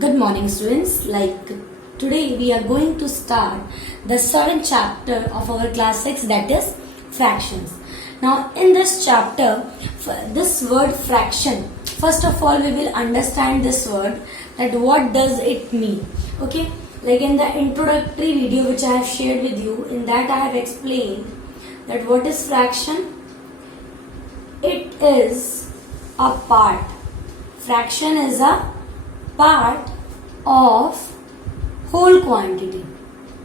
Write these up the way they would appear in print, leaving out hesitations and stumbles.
Good morning, students. Today we are going to start the 7th chapter of our class 6, that is fractions. Now in this chapter, this word fraction, first of all we will understand this word, that what does it mean. Okay, like in the introductory video which I have shared with you, in that I have explained that what is fraction. It is a part. Fraction is a part of whole quantity.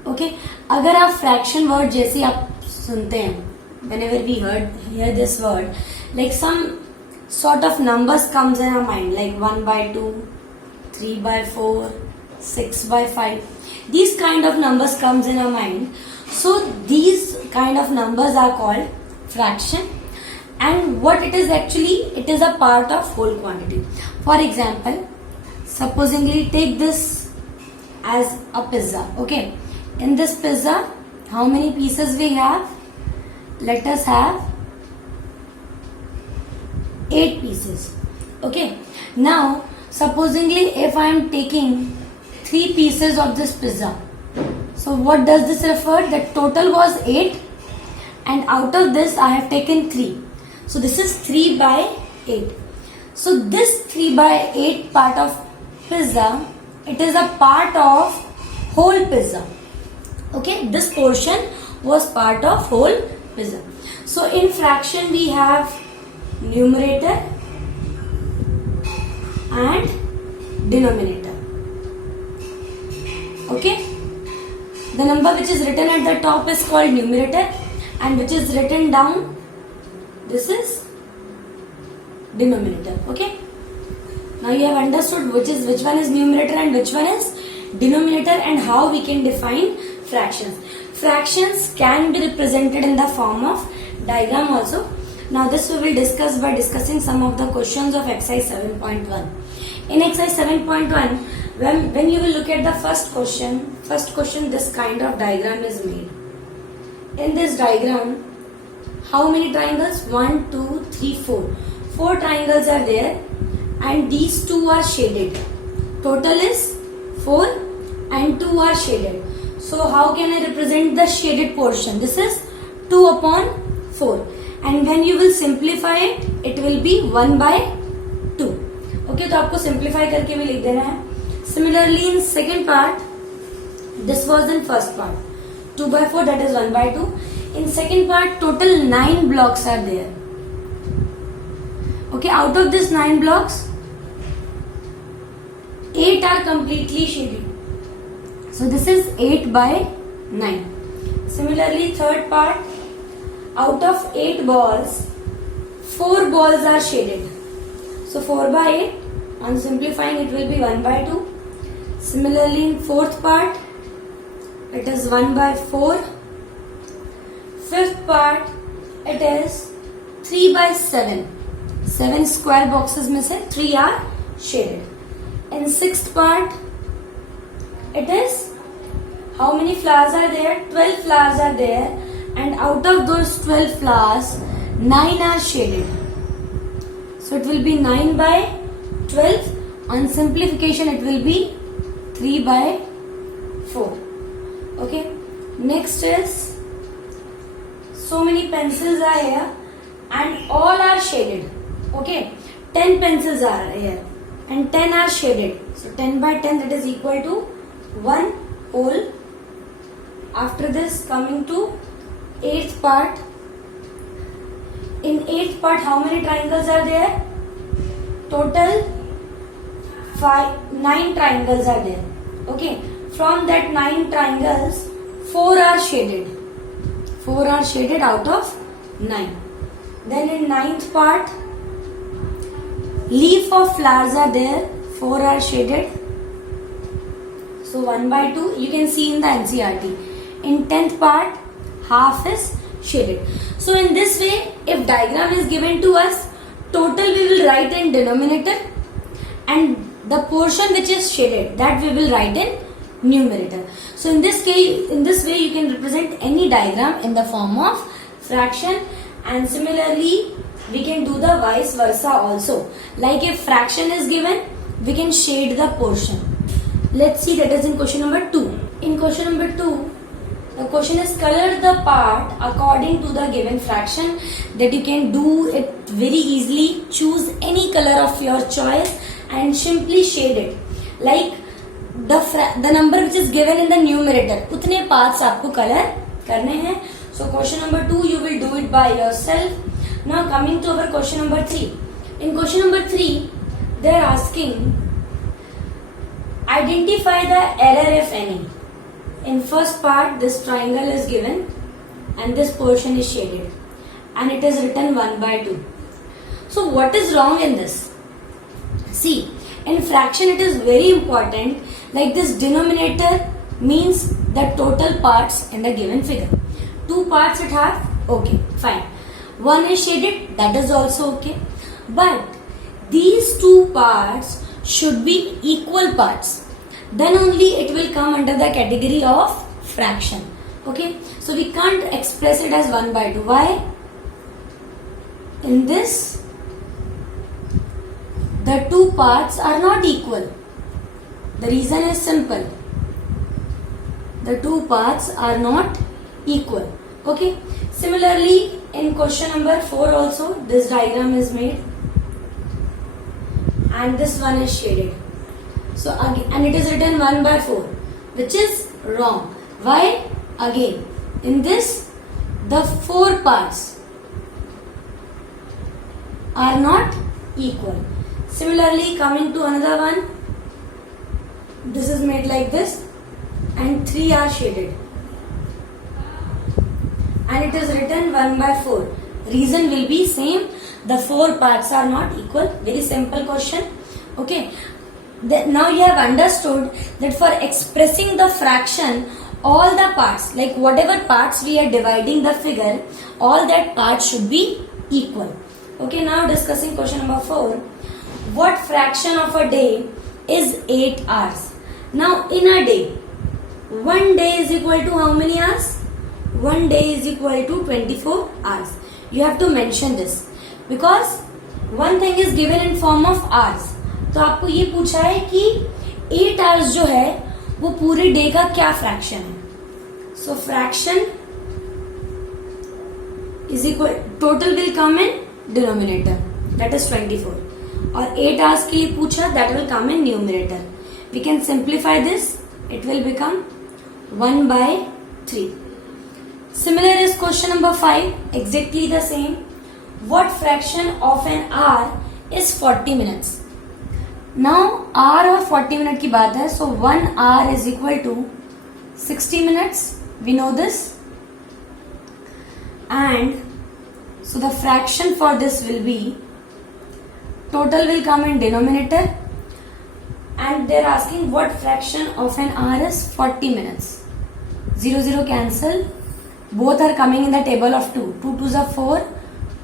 Okay, अगर आप fraction word जैसे आप सुनते हैं, whenever we hear this word, like some sort of numbers comes in our mind, like 1/2, 3/4, 6/5. These kind of numbers comes in our mind. So these kind of numbers are called fraction. And what it is actually, it is a part of whole quantity. For example, supposingly take this as a pizza. Okay, in this pizza, how many pieces we have? Let us have 8 pieces. Okay, now supposingly if I am taking 3 pieces of this pizza, so what does this refer? The total was 8 and out of this I have taken 3. So this is 3/8. So this 3/8 part of pizza, it is a part of whole pizza. Okay, this portion was part of whole pizza. So in fraction we have numerator and denominator. Okay, the number which is written at the top is called numerator and which is written down, this is denominator. Okay, now you have understood which one is numerator and which one is denominator and how we can define fractions. Fractions can be represented in the form of diagram also. Now this we will discuss by discussing some of the questions of exercise 7.1. In exercise 7.1, when you will look at the first question, this kind of diagram is made. In this diagram, how many triangles? 1, 2, 3, 4. 4 triangles are there and these 2 are shaded. Total is 4 and 2 are shaded. So how can I represent the shaded portion? This is 2/4 and when you will simplify it, it will be 1/2. Okay, तो आपको simplify करके भी लिख देना है. Similarly in second part, this was in first part. 2/4, that is 1/2. In second part, total 9 blocks are there. Okay, out of this 9 blocks, 8 are completely shaded. So this is 8/9. Similarly, third part, out of 8 balls, 4 balls are shaded. So 4/8, on simplifying it will be 1/2. Similarly, in fourth part, it is 1/4. Fifth part, it is 3/7. 7 square boxes में से 3 are shaded. In sixth part, it is, how many flowers are there? 12 flowers are there and out of those 12 flowers, 9 are shaded. So it will be 9/12. On simplification, it will be 3/4. Okay. Next is, so many pencils are here and all are shaded. Okay, 10 pencils are here and 10 are shaded. So 10/10, that is equal to 1 whole. After this, coming to 8th part. In 8th part, how many triangles are there? Total 9 triangles are there. Okay, from that 9 triangles, 4 are shaded. 4 are shaded out of 9. Then in 9th part, leaf of flowers are there. 4 are shaded. So 1/2 you can see in the NCERT. In 10th part, half is shaded. So in this way, if diagram is given to us, total we will write in denominator and the portion which is shaded, that we will write in numerator. So in this case, in this way you can represent any diagram in the form of fraction, and similarly we can do the vice versa also. Like if fraction is given, we can shade the portion. Let's see, that is in question number 2. In question number 2, the question is color the part according to the given fraction. That you can do it very easily. Choose any color of your choice and simply shade it. Like the number which is given in the numerator, उतने parts आपको color करने हैं. So question number 2 you will do it by yourself. Now coming to our question number 3. In question number 3, they are asking identify the error if any. In first part, this triangle is given and this portion is shaded and it is written 1/2. So what is wrong in this? See, in fraction it is very important, like this denominator means the total parts in the given figure. 2 parts it have, okay, fine. 1 is shaded, that is also okay. But these 2 parts should be equal parts. Then only it will come under the category of fraction. Okay, so we can't express it as 1/2. Why? In this, the 2 parts are not equal. The reason is simple. The 2 parts are not equal. Okay, similarly in question number 4 also, this diagram is made and this one is shaded. So again, and it is written 1/4, which is wrong. Why? Again, in this, the 4 parts are not equal. Similarly, coming to another one, this is made like this, and 3 are shaded, and it is written 1/4. Reason will be same. The 4 parts are not equal. Very simple question. Okay. Now you have understood that for expressing the fraction, all the parts, like whatever parts we are dividing the figure, all that parts should be equal. Okay, now discussing question number 4. What fraction of a day is 8 hours? Now in a day, 1 day is equal to how many hours? 1 day is equal to 24 hours. You have to mention this because one thing is given in form of hours. तो आपको ये पूछा है कि 8 hours जो है वो पूरे डे का क्या फ्रैक्शन है. So fraction is equal, total will come in denominator, that is 24, और 8 आवर्स के लिए पूछा, that will come in numerator. We can simplify this, it will become 1/3. Similar is question number 5, exactly the same. What fraction of an hour is 40 minutes? Now hour और 40 minute की बात है, so 1 hour is equal to 60 minutes. We know this, and so the fraction for this will be, total will come in denominator, and they are asking what fraction of an hour is 40 minutes. 0 0 cancel, both are coming in the table of 2. 2 2s are 4,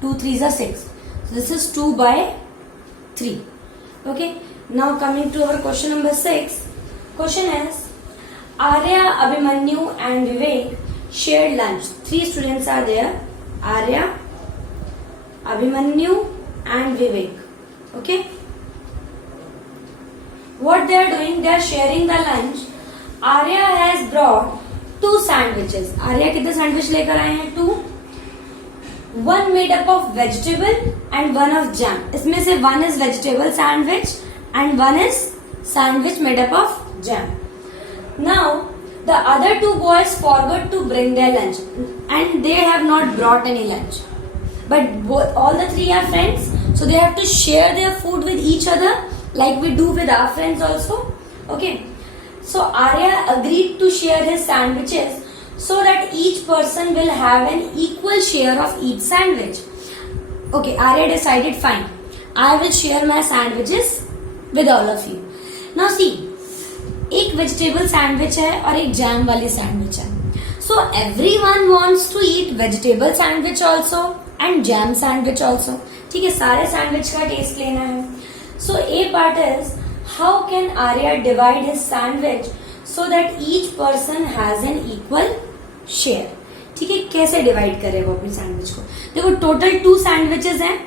2 3s are 6. So this is 2/3. Okay. Now coming to our question number 6. Question is, Arya, Abhimanyu and Vivek shared lunch. 3 students are there. Arya, Abhimanyu and Vivek. Okay. What they are doing? They are sharing the lunch. Arya has brought 2 sandwiches. Arya कितने sandwich लेकर आए हैं? 2. One made up of vegetable and one of jam. इसमें से one is vegetable sandwich and one is sandwich made up of jam. Now the other 2 boys forgot to bring their lunch and they have not brought any lunch. But all the 3 are friends, so they have to share their food with each other, like we do with our friends also. Okay. So Arya agreed to share his sandwiches so that each person will have an equal share of each sandwich. Okay, Arya decided, fine, I will share my sandwiches with all of you. Now see, एक vegetable sandwich है और एक jam वाली sandwich है. So everyone wants to eat vegetable sandwich also and jam sandwich also. ठीक है, सारे sandwich का टेस्ट लेना है. So a part is, how can Arya divide his sandwich so that each person has an equal share. ठीक है, कैसे divide करे वो अपनी सैंडविच को? देखो, टोटल 2 सैंडविचेस हैं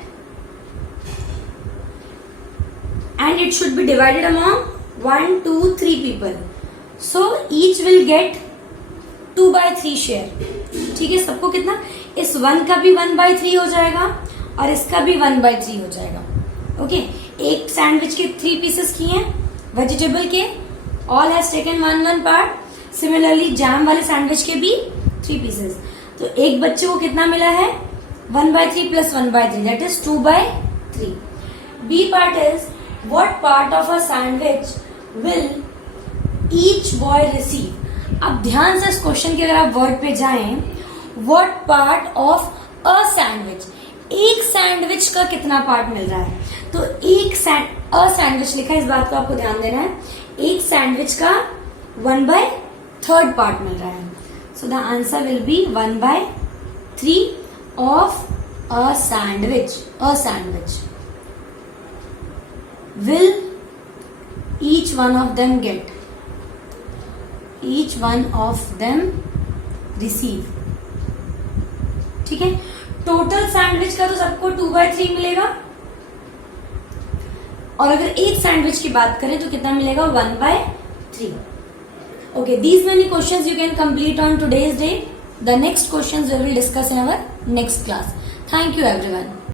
and it should be divided among 1, 2, 3 people. So each will get 2/3 share. ठीक है, सबको कितना, इस 1 का भी 1/3 हो जाएगा और इसका भी 1/3 हो जाएगा. ओके, एक सैंडविच के 3 पीसेस किए हैं वेजिटेबल के, all has taken 1 part. Similarly jam वाले सैंडविच के भी 3 पीसेस. तो एक बच्चे को कितना मिला है, 1/3 plus 1/3 that is 2/3. B part is what part of a sandwich will each boy receive. अब ध्यान से इस क्वेश्चन के अगर आप वर्ड पे जाएं, what part of a sandwich, एक सैंडविच का कितना पार्ट मिल रहा है. तो एक सैंडविच लिखा है, इस बात को आपको ध्यान देना है. एक सैंडविच का 1/3 पार्ट मिल रहा है. So the answer will be 1/3 of a sandwich. A sandwich will each one of them get, each one of them receive. ठीक है, टोटल सैंडविच का तो सबको 2/3 मिलेगा, और अगर एक सैंडविच की बात करें तो कितना मिलेगा, 1/3. Okay, these many questions you can complete on today's day. The next questions we will discuss in our next class. Thank you everyone.